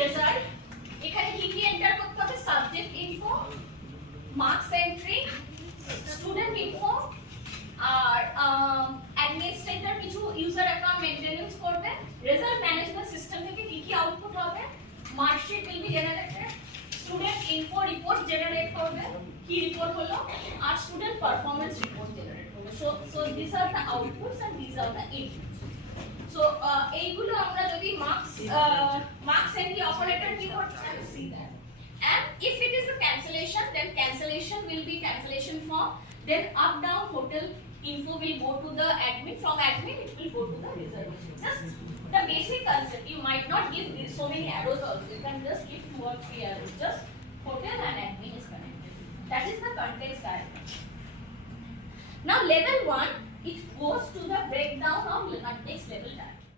রেজাল্ট এখানে কি কি এন্টার করতে হবে subject info marks entry student info আর অ্যাডমিনিস্ট্রেটর কিছু ইউজার অ্যাকাউন্ট মেইনটেনেন্স করবে রেজাল্ট ম্যানেজমেন্ট সিস্টেম থেকে কি কি আউটপুট হবে marksheet will be generated student info report generate করবে কি রিপোর্ট হলো আর স্টুডেন্ট পারফরম্যান্স রিপোর্ট জেনারেট করবে so this are the outputs and this are the inputs so এইগুলো আমরা যদি মার্কস এন্ট্রি অপারেটর কি করছে see that and if it is a cancellation then cancellation will be cancellation form then up down hotel info will go to the admin from admin it will go to the reservation just the basic concept you might not give so many arrows also you can just give 2 or 3 arrows just hotel and admin is connected that is the context diagram now level 1 it goes to the breakdown of context level diagram